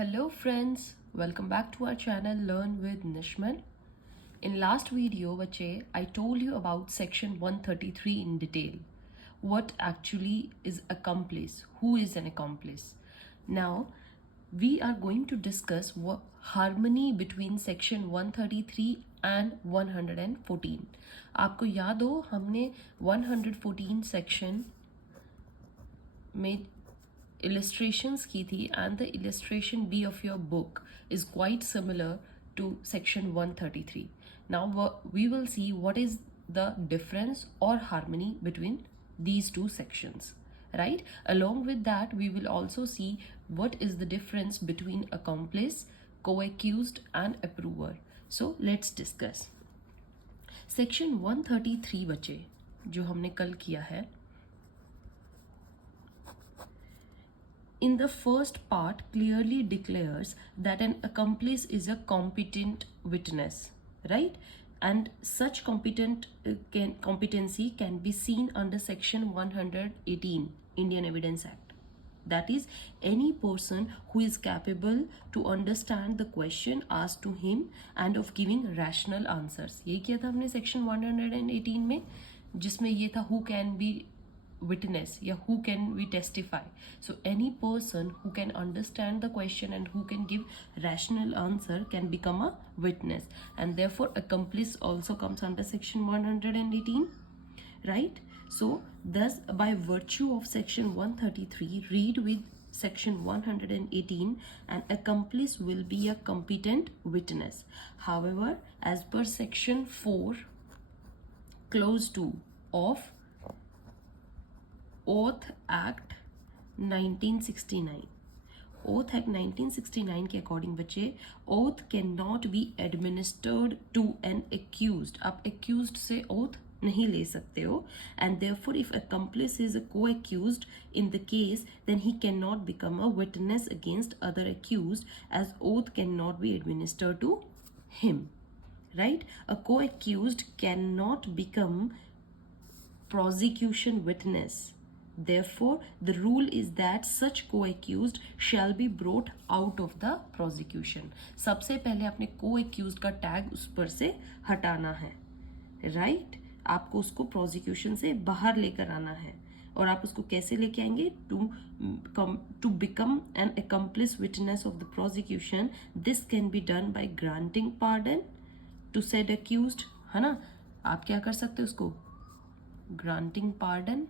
Hello friends, welcome back to our channel Learn with Nishman. In last video बच्चे I told you about section 133 in detail. What actually is accomplice? Who is an accomplice? Now we are going to discuss what harmony between section 133 and 114. आपको याद हो हमने 114 section में illustrations की थी and the illustration B of your book is quite similar to section 133. Now we will see what is the difference or harmony between these two sections, right? Along with that we will also see what is the difference between accomplice, co-accused and approver. So let's discuss. Section 133 बच्चे जो हमने कल किया है, in the first part clearly declares that an accomplice is a competent witness, right? And such competency can be seen under section 118 Indian Evidence Act. That is, any person who is capable to understand the question asked to him and of giving rational answers. यही किया था हमने section 118 में, जिसमें ये था who can be witness या who can we testify. So any person who can understand the question and who can give rational answer can become a witness, and therefore accomplice also comes under section 118, right? So thus by virtue of section 133 read with section 118, an accomplice will be a competent witness. However, as per section 4 clause 2 of Oath Act 1969, Oath Act 1969 के according बच्चे oath cannot be administered to an accused. आप accused से oath नहीं ले सकते हो, and therefore if accomplice is a co-accused in the case, then he cannot become a witness against other accused, as oath cannot be administered to him, right? A co-accused cannot become prosecution witness. Therefore, the rule is that such co-accused shall be brought out of the prosecution. सबसे पहले अपने co-accused का tag उस पर से हटाना है, right? आपको उसको prosecution से बाहर लेकर आना है, और आप उसको कैसे लेके आएंगे? To become an accomplice witness of the prosecution, this can be done by granting pardon to said accused, है ना? आप क्या कर सकते हो उसको? Granting pardon.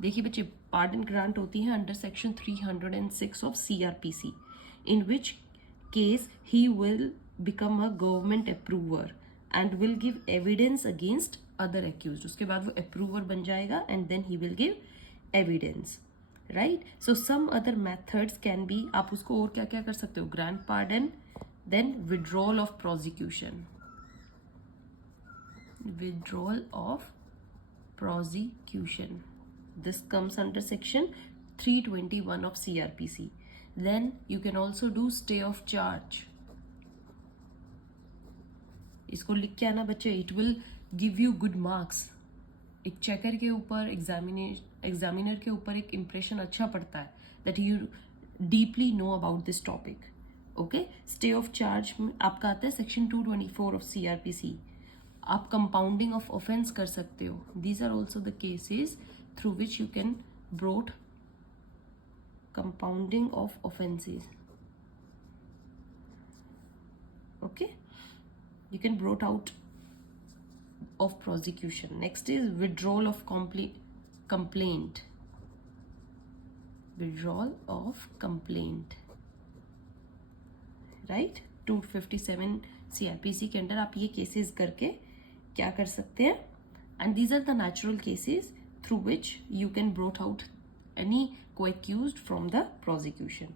देखिए बच्चे, पार्डन ग्रांट होती है under section 306 of CRPC, in which case he will become a government approver and will give evidence against other accused. उसके बाद वो अप्रूवर बन जाएगा and then he will give evidence, right? So some other methods can be, आप उसको और क्या क्या कर सकते हो? Grant pardon, then withdrawal of prosecution, withdrawal of prosecution. This comes under section 321 of CRPC. Then you can also do stay of charge. इसको लिख के आना बच्चे, it will give you good marks. एक चेकर के ऊपर, एग्जामिनर के ऊपर एक इम्प्रेशन अच्छा पड़ता है that you deeply know about this topic. Okay? Stay of charge आपका आता है section 224 of CRPC. आप कंपाउंडिंग ऑफ ऑफेंस कर सकते हो. These are also the cases through which you can brought compounding of offences. Okay, you can brought out of prosecution. Next is withdrawal of complaint. Withdrawal of complaint, right? 257 CRPC के under आप ये cases करके क्या कर सकते हैं? And these are the natural cases through which you can brought out any co-accused from the prosecution.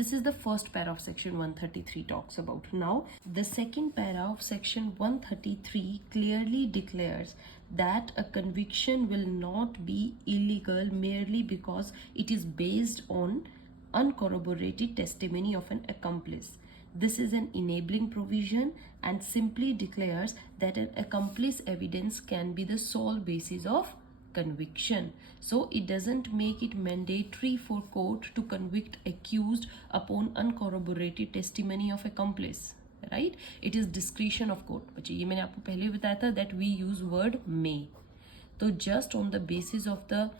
This is the first para of section 133 talks about. Now, the second para of section 133 clearly declares that a conviction will not be illegal merely because it is based on uncorroborated testimony of an accomplice. This is an enabling provision and simply declares that an accomplice evidence can be the sole basis of conviction. So it doesn't make it mandatory for court to convict accused upon uncorroborated testimony of accomplice. Right? It is discretion of court. बच्चे ये मैंने आपको पहले बताया था that we use word may. तो just on the basis of the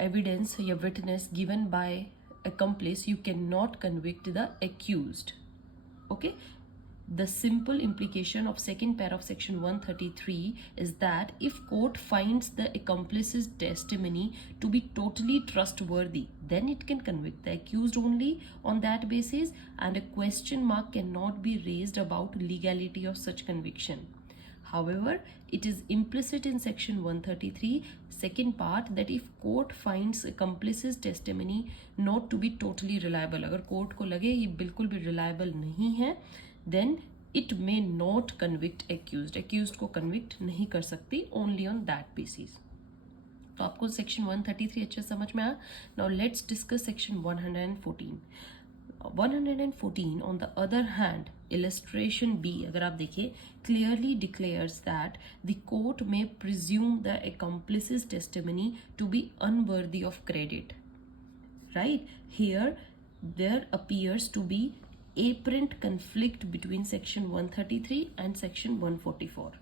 evidence या witness given by accomplice, you cannot convict the accused. Okay? The simple implication of second para of section 133 is that if court finds the accomplice's testimony to be totally trustworthy, then it can convict the accused only on that basis, and a question mark cannot be raised about legality of such conviction. However, it is implicit in section 133 second part that if court finds accomplice's testimony not to be totally reliable, अगर court को लगे ये बिल्कुल भी reliable नहीं है, then it may not convict accused. Accused को convict नहीं कर सकती only on that basis. तो आपको सेक्शन 133 अच्छे समझ में आया. Now let's discuss section 114. 114 on the other hand, illustration B अगर आप देखिए clearly declares that the court may presume the accomplice's testimony to be unworthy of credit. Right? Here there appears to be apparent conflict between section 133 and section 144.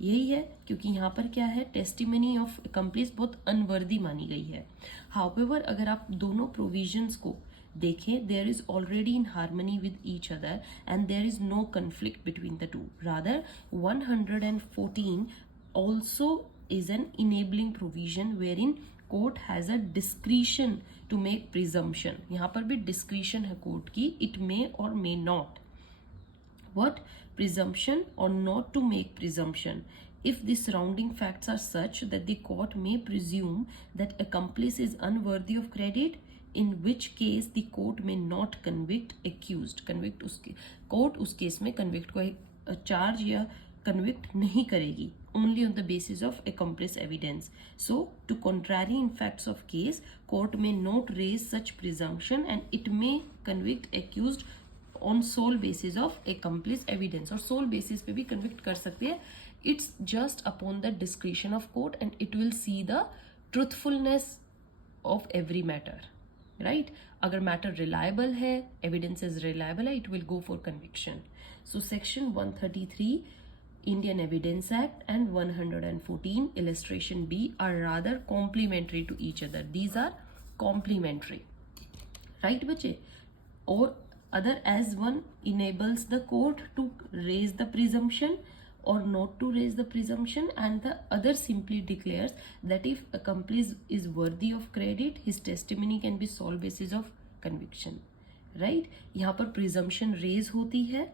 यही है क्योंकि यहाँ पर क्या है, टेस्टिमनी ऑफ accomplice बहुत अनवर्दी मानी गई है. However, अगर आप दोनों प्रोविजंस को देखें, there is already in harmony with each other and there is no conflict between the two. Rather, 114 also is an enabling provision wherein court has a discretion to make presumption. यहाँ पर भी discretion है court की, it may or may not. What? Presumption or not to make presumption. If the surrounding facts are such that the court may presume that accomplice is unworthy of credit, in which case the court may not convict accused. Convict उसके court उस case में convict को charge या convict नहीं करेगी, only on the basis of accomplice evidence. So, to contrary in facts of case, court may not raise such presumption and it may convict accused on sole basis of accomplice evidence. और sole basis पे भी convict कर सकती है. It's just upon the discretion of court and it will see the truthfulness of every matter. Right? अगर matter reliable है, evidence is reliable है, it will go for conviction. So, section 133 Indian Evidence Act and 114 illustration B are rather complementary to each other. These are complementary. Right, बच्चे? Or other as one enables the court to raise the presumption or not to raise the presumption, and the other simply declares that if accomplice is worthy of credit, his testimony can be sole basis of conviction. Right? यहाँ पर presumption raise होती है.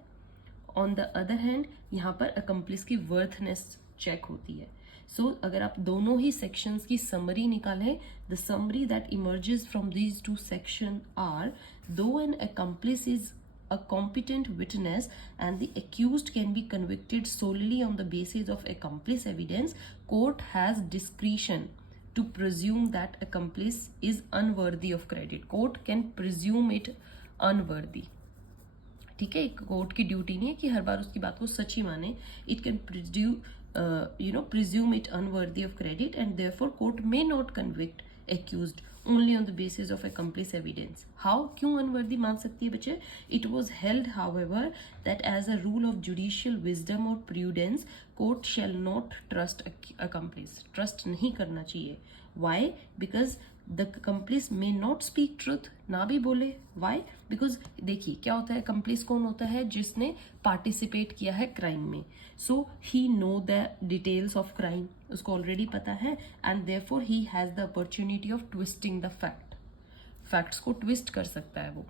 On the other hand यहाँ पर accomplice की वर्थनेस check होती है. सो अगर आप दोनों ही सेक्शंस की समरी निकालें, the summary that emerges from these two section are, दो an accomplice is a competent witness and the accused can be convicted solely on the basis of accomplice evidence, court has discretion to presume that accomplice is unworthy of credit. Court can presume it unworthy. ठीक है, court की duty नहीं है कि हर बार उसकी बात को सच ही माने. It can presume it unworthy of credit and therefore court may not convict accused only on the basis of accomplice evidence. How? क्यों unworthy मान सकती है बच्चे? It was held, however, that as a rule of judicial wisdom or prudence, court shall not trust accomplice. Trust नहीं करना चाहिए. Why? Because the accomplice may not speak truth. ना भी बोले. Why? Because देखिए क्या होता है, accomplice कौन होता है? जिसने participate किया है crime में. So he know the details of crime. उसको already पता है and therefore he has the opportunity of twisting the fact. Facts को twist कर सकता है वो.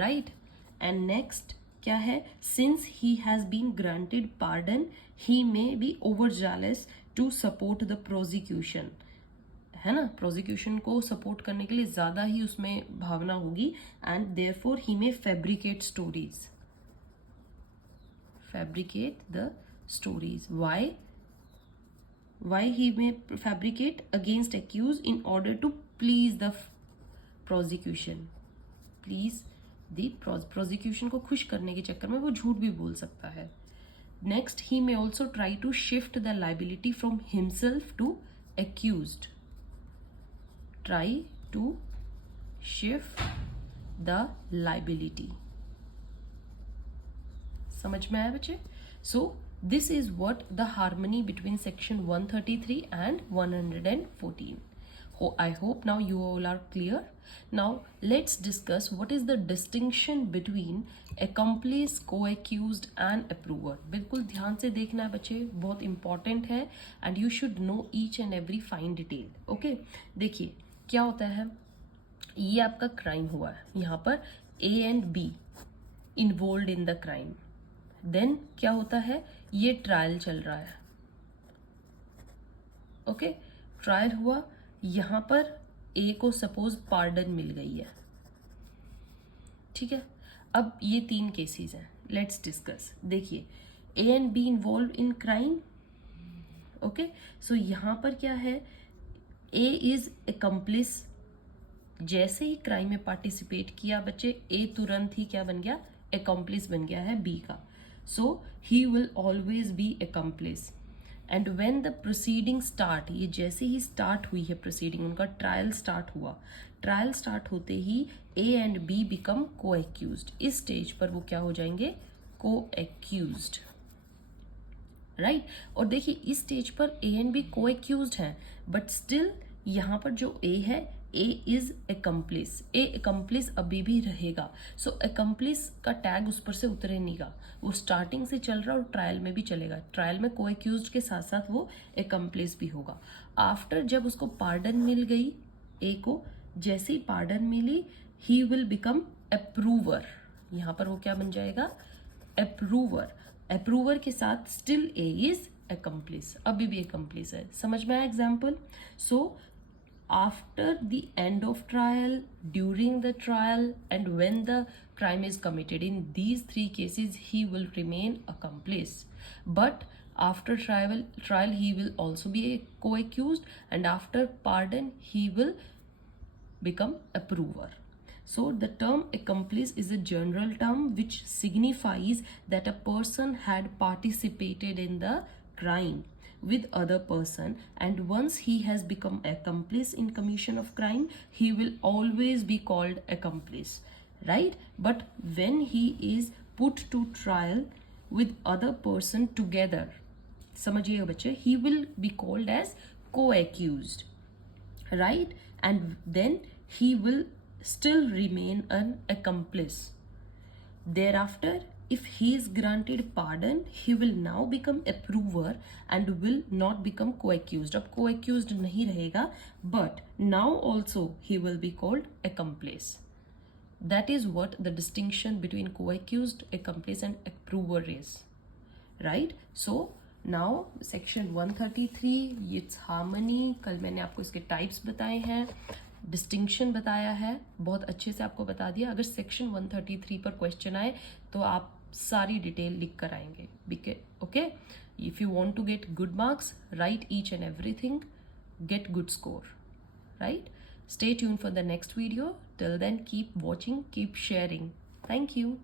Right? And next क्या है? Since he has been granted pardon, he may be overzealous to support the prosecution. है ना, प्रोसिक्यूशन को सपोर्ट करने के लिए ज्यादा ही उसमें भावना होगी and therefore he may fabricate stories. Fabricate the stories. why he may fabricate against accused in order to please the prosecution. Please the prosecution को खुश करने के चक्कर में वो झूठ भी बोल सकता है. Next, he may also try to shift the liability from himself to accused. Try to shift the liability. समझ में आया बच्चे? So this is what the harmony between section 133 and 114. I hope now you all are clear. Now let's discuss what is the distinction between accomplice, co-accused and approver. बिल्कुल ध्यान से देखना है बच्चे, बहुत इंपॉर्टेंट है and you should know each and every fine detail. Okay, देखिए क्या होता है, ये आपका क्राइम हुआ है, यहाँ पर A and B involved in the crime. Then क्या होता है, ये ट्रायल चल रहा है. ओके, ट्रायल हुआ, यहां पर ए को सपोज पार्डन मिल गई है. ठीक है, अब ये 3 केसेस हैं, लेट्स डिस्कस. देखिए A and B involve in crime. Okay, so यहां पर क्या है, ए इज एकम्प्लिस. जैसे ही क्राइम में पार्टिसिपेट किया बच्चे, ए तुरंत ही क्या बन गया, एकम्प्लिस बन गया है बी का. So he will always be accomplice. And when the proceeding start, ये जैसे ही start हुई है proceeding, उनका trial start हुआ, trial start होते ही A and B become co-accused. इस stage पर वो क्या हो जाएंगे, co-accused, right? और देखिए इस stage पर A and B co-accused हैं, but still यहाँ पर जो A है, A is accomplice. A accomplice अभी भी रहेगा. So accomplice का टैग उस पर से उतरे नहीं गा, वो स्टार्टिंग से चल रहा और ट्रायल में भी चलेगा. ट्रायल में को एक्यूज्ड के साथ साथ वो accomplice भी होगा. आफ्टर जब उसको पार्डन मिल गई A को, जैसे ही पार्डन मिली, he will become approver. यहाँ पर वो क्या बन जाएगा, approver. approver के साथ still A is accomplice, अभी भी accomplice है. समझ में आया example? So after the end of trial, during the trial, and when the crime is committed, in these 3 cases he will remain accomplice. But after trial he will also be a co-accused, and after pardon he will become approver. So the term accomplice is a general term which signifies that a person had participated in the crime with other person, and once he has become accomplice in commission of crime, he will always be called accomplice, right? But when he is put to trial with other person together, समझिएगा बच्चे, he will be called as co-accused, right? And then he will still remain an accomplice. Thereafter, if he is granted pardon, he will now become approver and will not become co-accused. अब co-accused नहीं रहेगा, but now also he will be called accomplice. That is what the distinction between co-accused, accomplice and approver is, right? So now section 133, it's harmony. कल मैंने आपको इसके types बताए हैं, distinction बताया है, बहुत अच्छे से आपको बता दिया. अगर सेक्शन 133 पर क्वेश्चन आए तो आप सारी डिटेल लिख कर आएंगे. Okay, if you want to get good marks, write each and everything, get good score, right? Stay tune for the next video. Till then keep watching, keep sharing. Thank you.